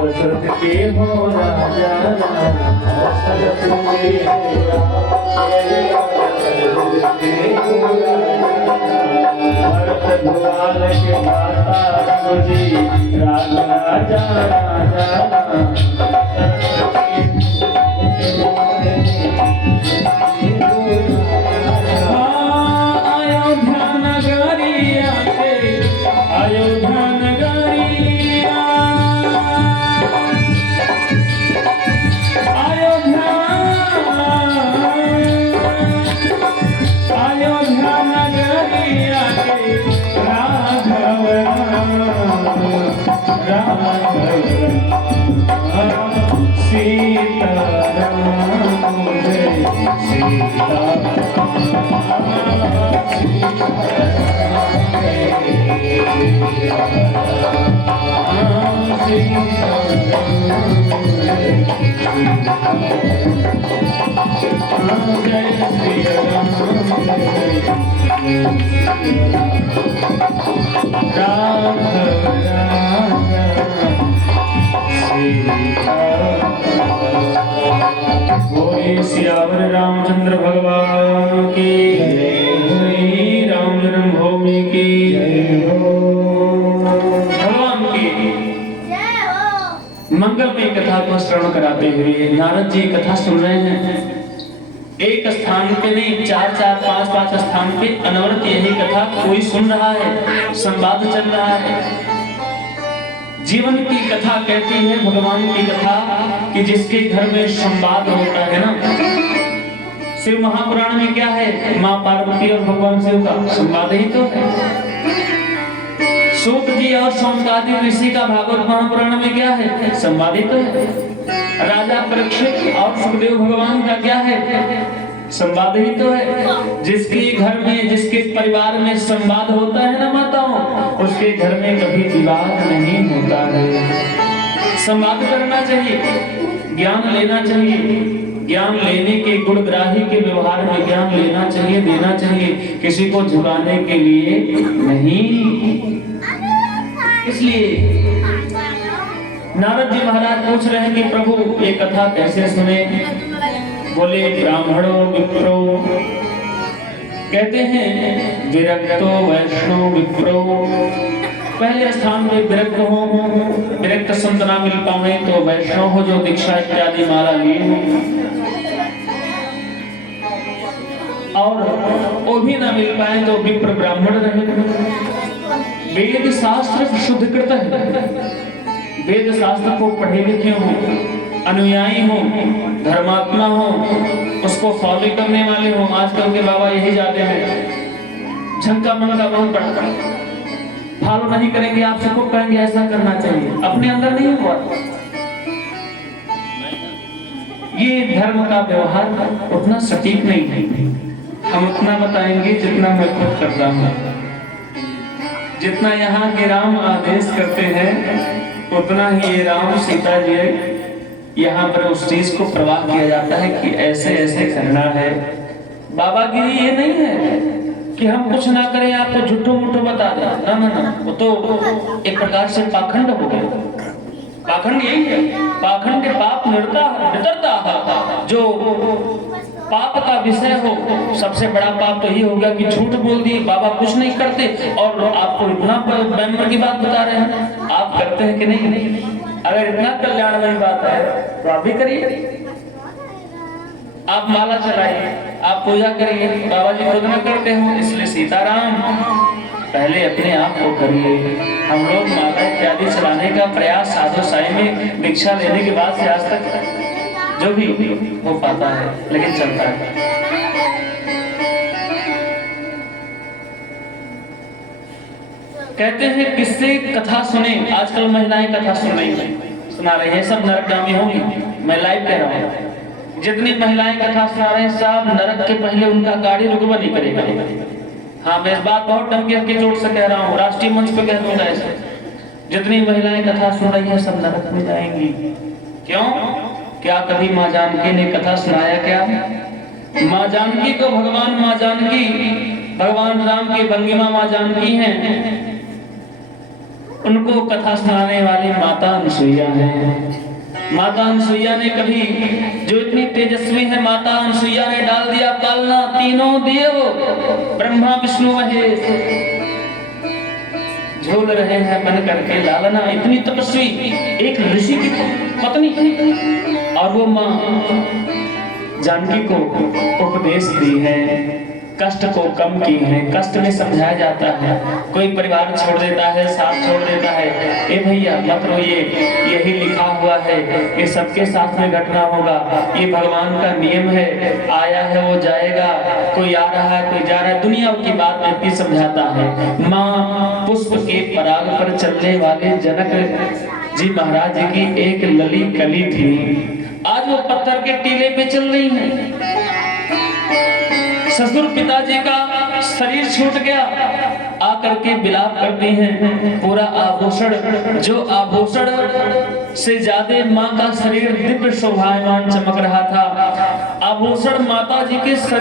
दशरथ के हो राजा दशरथ के भरत भुआल के माता जी राज राजा राजा सियावर रामचंद्र भगवान की श्री राम जन्मभूमि की भगवान की मंगलमय कथा को श्रवण कराते हुए नारद जी कथा सुन रहे हैं। एक स्थान पे नहीं, चार चार पांच पांच स्थान पे अनवरत यही कथा कोई सुन रहा है, संवाद चल रहा है। जीवन की कथा कहती है भगवान की कथा कि जिसके घर में संवाद होता है ना। शिव महापुराण में क्या है? माँ पार्वती और भगवान शिव का संवाद ही तो है। सूत जी और सौनकादि ऋषि का भागवत महापुराण में क्या है? संवाद ही तो है। राजा परीक्षित और सुखदेव भगवान का क्या है? संवाद ही तो है। जिसके घर में, जिसके परिवार में संवाद होता है ना माताओं, उसके घर में कभी विवाद नहीं होता है। संवाद करना चाहिए, ज्ञान लेना चाहिए, ज्ञान लेने के गुणग्राही के व्यवहार में ज्ञान लेना चाहिए, देना चाहिए, किसी को झुकाने के लिए नहीं। इसलिए नारद जी महाराज पूछ रहे हैं कि प्रभु ये कथा कैसे सुने? बोले ब्राह्मणों विप्रो, कहते हैं विरक्तो वैष्णव विप्रो। पहले स्थान में विरक्त हो, विरक्त संत ना मिल पाए तो वैष्णव हो जो दीक्षा इत्यादि माला लिए हो, और वो भी ना मिल पाए तो विप्र ब्राह्मण रहे। वेद शास्त्र शुद्ध कृत है, वेद शास्त्र को पढ़े लिखे हो, अनुयायी हो, धर्मात्मा हो, उसको फॉलो करने वाले हो। आजकल के बाबा यही जाते हैं, झंका मंका बहुत पढ़ता है, फॉलो नहीं करेंगे, आप सबको कहेंगे ऐसा करना चाहिए, अपने अंदर नहीं हुआ। ये धर्म का व्यवहार उतना सटीक नहीं है। हम उतना बताएंगे जितना मैं खुद करता हूँ। जितना यहाँ के राम आदेश करते हैं उतना ही ये राम सीता जी यहाँ पर उस चीज को प्रवाह किया जाता है कि ऐसे ऐसे करना है। बाबागिरी ये नहीं है कि हम कुछ ना करें, आपको झूठो मूठो बता दें। ना ना ना, वो तो एक प्रकार से पाखंड हो गया। पाखंड यही है, पाखंड के पाप निरता जो पाप का विषय हो। सबसे बड़ा पाप तो ये हो गया कि झूठ बोल दिए, बाबा कुछ नहीं करते और आपको इतना बैम्बर की बात बता रहे हैं। आप करते हैं कि नहीं? अगर इतना कल्याणमयी बात है तो आप भी करिए। आप माला चलाइए, आप पूजा करिए, बाबा जी खुद न करते हो, इसलिए सीताराम पहले अपने आप को करिए। हम लोग माला इत्यादि चलाने का प्रयास साधु साई में दीक्षा लेने के बाद से आज तक जो भी हो पाता है, लेकिन चलता है। कहते हैं किससे कथा सुने। आजकल महिलाएं कथा सुना रही है, सब नरकगामी होंगी। मैं लाइव कह रहा हूँ, जितनी महिलाएं कथा सुना रहे हैं सब नरक के पहले उनका गाड़ी रुकवा नहीं करेगा। हाँ, मैं इस बात बहुत डंके के चोट से कह रहा हूँ, राष्ट्रीय मंच पे कह दूंगा ऐसे। जितनी महिलाएं कथा सुन रही है सब नरक में जाएंगी। क्यों? क्या कभी माँ जानकी ने कथा सुनाया क्या? माँ जानकी को भगवान माँ जानकी, भगवान राम की भंगिमा माँ जानकी हैं। उनको कथा सुनाने वाली माता अनसुईया है। माता अनसुईया ने कभी, जो इतनी तेजस्वी है, माता अनसुईया ने डाल दिया पालना तीनों देव ब्रह्मा विष्णु महेश झूल रहे हैं बन करके लालना। इतनी तपस्वी एक ऋषि की पत्नी, और वो माँ जानकी को उपदेश दी है, कष्ट को कम की है। कष्ट में समझाया जाता है, कोई परिवार छोड़ देता है, साथ छोड़ देता है, ए भैया मत रोइए, यही लिखा हुआ है, ये सबके साथ में घटना होगा, ये भगवान का नियम है, आया है वो जाएगा, कोई आ रहा है कोई जा रहा है, दुनिया की बात व्यक्ति समझाता है। माँ पुष्प के पराग पर चलने वाले जनक जी महाराज जी की एक लली कली थी, आज वो पत्थर के टीले पे चल रही है। ससुर पिताजी का शरीर छूट गया, आकर के विलाप करती हैं। पूरा आभूषण, जो आभूषण से ज्यादा माँ का शरीर दिव्य शोभायमान चमक रहा था, आभूषण माता जी के शरीर